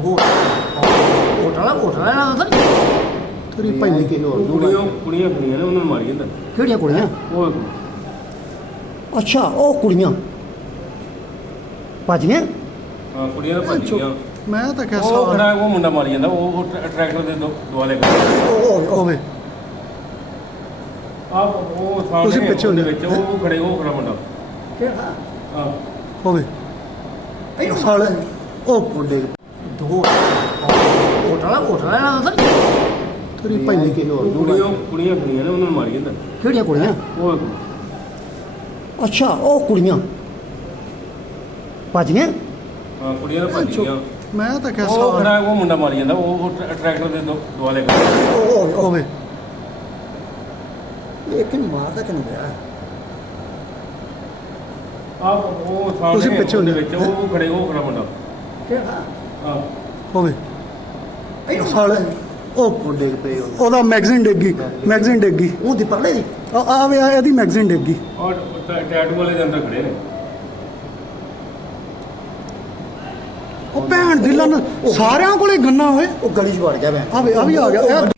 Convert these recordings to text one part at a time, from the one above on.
ਦੋ ਹੋਟਲ ਆ ਹੋਟਲ ਆ ਨਾ ਉਧਰ ਤੇਰੀ ਭਾਈ ਕੀ ਹੋਰ ਕੁੜੀਆਂ ਕੁੜੀਆਂ ਕੁੜੀਆਂ ਨੇ ਉਹਨਾਂ ਨੂੰ ਮਾਰੀ ਜਾਂਦਾ ਕਿਹੜੀਆਂ ਕੁੜੀਆਂ ਉਹ ਅੱਛਾ ਉਹ ਕੁੜੀਆਂ ਭੱਜ ਗਏ ਹਾਂ ਕੁੜੀਆਂ ਤਾਂ ਭੱਜ ਗਈਆਂ ਮੈਂ ਤਾਂ ਕਿਹਾ ਉਹ ਸਾਰਾ ਖੜਾ ਉਹ ਮੁੰਡਾ ਮਾਰੀ ਜਾਂਦਾ ਉਹ ਉਹ ਟਰੈ- ਟਰੈਕਟਰ ਦੇ ਦੋ- ਦੁਆਲੇ ਖੜਾ ਉਹ ਹੋਵੇ ਆ ਉਹ ਸਾਹਮਣੇ ਤੁਸੀਂ ਪਿੱਛੇ ਉਹਦੇ ਹੁੰਦੇ। ਵਿੱਚ ਉਹ ਖੜੇ ਉਹ ਖੜਾ ਮੁੰਡਾ ਕਿਹੜਾ ਹਾਂ ਹੋਵੇ ਇਹਨੂੰ ਸਾਲੇ ਉਹ ਮੁੰਡੇ ਦੋ ਹੋਟਲ ਹੋਟਲ ਆ ਨਾ ਉਧਰ ਤੇਰੀ ਭਾਈ ਕੀ ਹੋਰ ਕੁੜੀਆਂ ਕੁੜੀਆਂ ਕੁੜੀਆਂ ਨੇ ਉਹਨਾਂ ਨੂੰ ਮਾਰੀ ਜਾਂਦਾ ਕਿਹੜੀਆਂ ਕੁੜੀਆਂ ਉਹ ਅੱਛਾ ਉਹ ਕੁੜੀਆਂ ਭੱਜ ਗਏ ਹਾਂ ਕੁੜੀਆਂ ਤਾਂ ਭੱਜ ਗਈਆਂ ਮੈਂ ਤਾਂ ਕਿਹਾ ਉਹ ਸਾਰਾ ਖੜਾ ਉਹ ਮੁੰਡਾ ਮਾਰੀ ਜਾਂਦਾ ਉਹ ਉਹ ਟਰੈ- ਟਰੈਕਟਰ ਦੇ ਦੋ- ਦੁਆਲੇ ਖੜਾ ਉਹ ਹੋਵੇ ਇਹ ਕਿਨ ਮਾਰਦਾ ਕਿਨ ਗਿਆ ਆ ਉਹ ਸਾਹਮਣੇ ਤੁਸੀਂ ਪਿੱਛੇ ਹੁੰਦੇ। ਵਿੱਚ ਉਹ ਖੜੇ ਉਹ ਖੜਾ ਮੁੰਡਾ ਕਿਹੜਾ ਹਾਂ ਹੋਵੇ ਸਾਲੇ। ਉਹ ਉਹਦਾ। ਮੈਗਜ਼ੀਨ ਡੇਗੀ ਮੈਗਜ਼ੀਨ ਡੇਗੀ ਉਹ ਦੀ ਪਰਲੇ ਦੀ ਆ ਆ ਵੇ ਆ ਇਹਦੀ ਮੈਗਜ਼ੀਨ ਡੇਗੀ ਔਰ ਟੈ- ਟੈਟੂ ਵਾਲੇ ਦੇ ਅੰਦਰ ਖੜੇ ਨੇ। ਉਹ ਭੈਣ ਦੀ ਲੰਨ ਸਾਰਿਆਂ ਕੋਲੇ ਗੰਨਾ ਹੋਏ ਉਹ ਗਲੀ 'ਚ ਵੜ ਗਿਆ ਮੈਂ ਆ ਵੇ ਆ ਵੀ ਆ ਗਿਆ। ਇਹ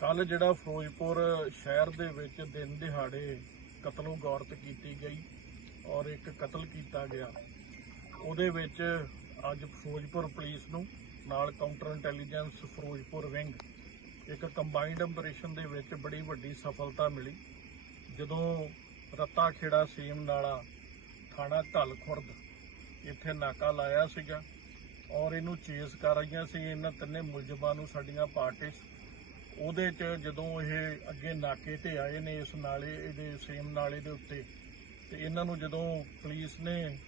ਕੱਲ ਜਿਹੜਾ ਫਿਰੋਜ਼ਪੁਰ ਸ਼ਹਿਰ ਦੇ ਵਿੱਚ ਦਿਨ ਦਿਹਾੜੇ ਕਤਲੋਂ ਗੌਰਤ ਕੀਤੀ ਗਈ ਔਰ ਇੱਕ ਕਤਲ ਕੀਤਾ ਗਿਆ। ਉਹਦੇ ਵਿੱਚ ਅੱਜ ਫਿਰੋਜ਼ਪੁਰ ਪੁਲਿਸ ਨੂੰ ਨਾਲ ਕਾਊਂਟਰ ਇੰਟੈਲੀਜੈਂਸ ਫਿਰੋਜ਼ਪੁਰ ਵਿੰਗ ਇੱਕ ਕੰਬਾਈਨਡ ਆਪਰੇਸ਼ਨ ਦੇ ਵਿੱਚ ਬੜੀ ਵੱਡੀ ਸਫਲਤਾ ਮਿਲੀ। ਜਦੋਂ ਰੱਤਾ ਖੇੜਾ ਸੀਮ ਨਾਲਾ ਥਾਣਾ ਢਲ ਖੁਰਦ ਇੱਥੇ ਨਾਕਾ ਲਾਇਆ ਸੀਗਾ ਔਰ ਇਹਨੂੰ ਚੇਸ ਕਰ ਰਹੀਆਂ ਸੀ, ਇਹਨਾਂ ਤਿੰਨੇ ਮੁਲਜ਼ਮਾਂ ਨੂੰ ਸਾਡੀਆਂ ਪਾਰਟੀਆਂ ਉਹਦੇ ਚ ਜਦੋਂ ਇਹ ਅੱਗੇ ਨਾਕੇ ਤੇ ਆਏ ਨੇ ਇਸ ਨਾਲੇ, ਇਹਦੇ ਸੇਮ ਨਾਲੇ ਦੇ ਉੱਤੇ, ਤੇ ਇਹਨਾਂ ਨੂੰ ਜਦੋਂ ਪੁਲਿਸ ਨੇ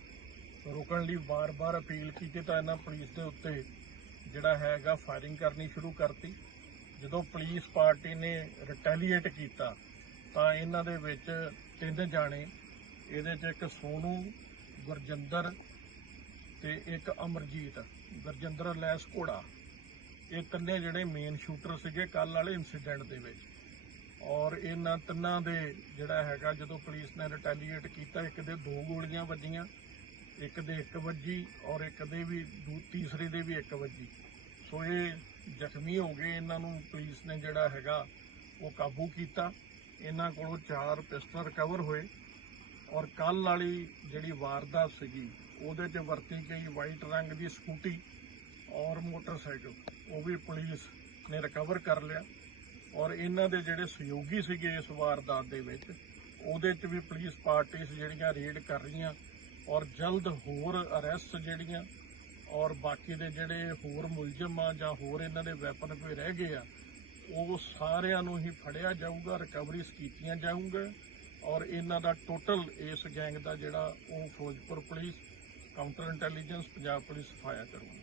ਰੋਕਣ ਲਈ ਵਾਰ ਵਾਰ ਅਪੀਲ ਕੀਤੀ ਤਾਂ ਇਹਨਾਂ ਪੁਲਿਸ ਦੇ ਉੱਤੇ ਜਿਹੜਾ ਹੈਗਾ ਫਾਇਰਿੰਗ ਕਰਨੀ ਸ਼ੁਰੂ ਕਰਤੀ। ਜਦੋਂ ਪੁਲਿਸ ਪਾਰਟੀ ਨੇ ਰਿਟੈਲੀਏਟ ਕੀਤਾ, ਤਾਂ ਇਹਨਾਂ ਦੇ ਵਿੱਚ ਤਿੰਨ ਜਾਣੇ, ਇਹਦੇ ਚ ਇੱਕ ਸੋਨੂ, ਗੁਰਜਿੰਦਰ ਤੇ ਇੱਕ ਅਮਰਜੀਤ, ਗੁਰਜਿੰਦਰ ਲੈਸ ਘੋੜਾ। ਇਹ ਤਿੰਨੇ ਜਿਹੜੇ ਮੇਨ ਸ਼ੂਟਰ ਸੀਗੇ ਕੱਲ ਵਾਲੇ ਇਨਸੀਡੈਂਟ ਦੇ ਵਿੱਚ। ਔਰ ਇਹਨਾਂ ਤਿੰਨਾਂ ਦੇ ਜਿਹੜਾ ਹੈਗਾ ਜਦੋਂ ਪੁਲਿਸ ਨੇ ਰਿਟੈਲੀਏਟ ਕੀਤਾ, ਇੱਕ ਦੇ ਦੋ ਗੋਲੀਆਂ ਵੱਜੀਆਂ। ਇੱਕ ਦੇ ਇੱਕ ਵੱਜੀ ਔਰ ਇੱਕ ਦੇ ਵੀ ਦੂ, ਤੀਸਰੇ ਦੇ ਵੀ ਇੱਕ ਵੱਜੀ। ਸੋ ਇਹ ਜ਼ਖਮੀ ਹੋ ਗਏ। ਇਹਨਾਂ ਨੂੰ ਪੁਲਿਸ ਨੇ ਜਿਹੜਾ ਹੈਗਾ ਉਹ ਕਾਬੂ ਕੀਤਾ। ਇਹਨਾਂ ਕੋਲੋਂ ਚਾਰ ਪਿਸਟਲ ਰਿਕਵਰ ਹੋਏ ਔਰ ਕੱਲ ਵਾਲੀ ਜਿਹੜੀ ਵਾਰਦਾਤ ਸੀਗੀ, ਉਹਦੇ 'ਚ ਵਰਤੀ ਗਈ ਵਾਈਟ ਰੰਗ ਦੀ ਸਕੂਟੀ ਔਰ ਮੋਟਰਸਾਈਕਲ। ਉਹ ਵੀ ਪੁਲਿਸ ਨੇ ਰਿਕਵਰ ਕਰ ਲਿਆ ਔਰ ਇਹਨਾਂ ਦੇ ਜਿਹੜੇ ਸਹਿਯੋਗੀ ਸੀਗੇ ਇਸ ਵਾਰਦਾਤ ਦੇ ਵਿੱਚ, ਉਹਦੇ 'ਚ ਵੀ ਪੁਲਿਸ ਪਾਰਟੀਆਂ ਜਿਹੜੀਆਂ ਰੇਡ ਕਰ ਰਹੀਆਂ ਔਰ ਜਲਦ ਹੋਰ ਅਰੈਸਟ ਜਿਹੜੀਆਂ ਔਰ ਬਾਕੀ ਦੇ ਜਿਹੜੇ ਹੋਰ ਮੁਲਜ਼ਮ ਆ ਜਾਂ ਹੋਰ ਇਹਨਾਂ ਦੇ ਵੈਪਨ ਕੋਈ ਰਹਿ ਗਏ ਆ, ਉਹ ਸਾਰਿਆਂ ਨੂੰ ਹੀ ਫੜਿਆ ਜਾਊਗਾ ਰਿਕਵਰੀਜ਼ ਕੀਤੀਆਂ ਜਾਊਗਾ ਔਰ ਇਹਨਾਂ ਦਾ ਟੋਟਲ ਇਸ ਗੈਂਗ ਦਾ ਜਿਹੜਾ ਉਹ Firozpur police counter intelligence Punjab police ਸਫਾਇਆ ਕਰੂਗੀ।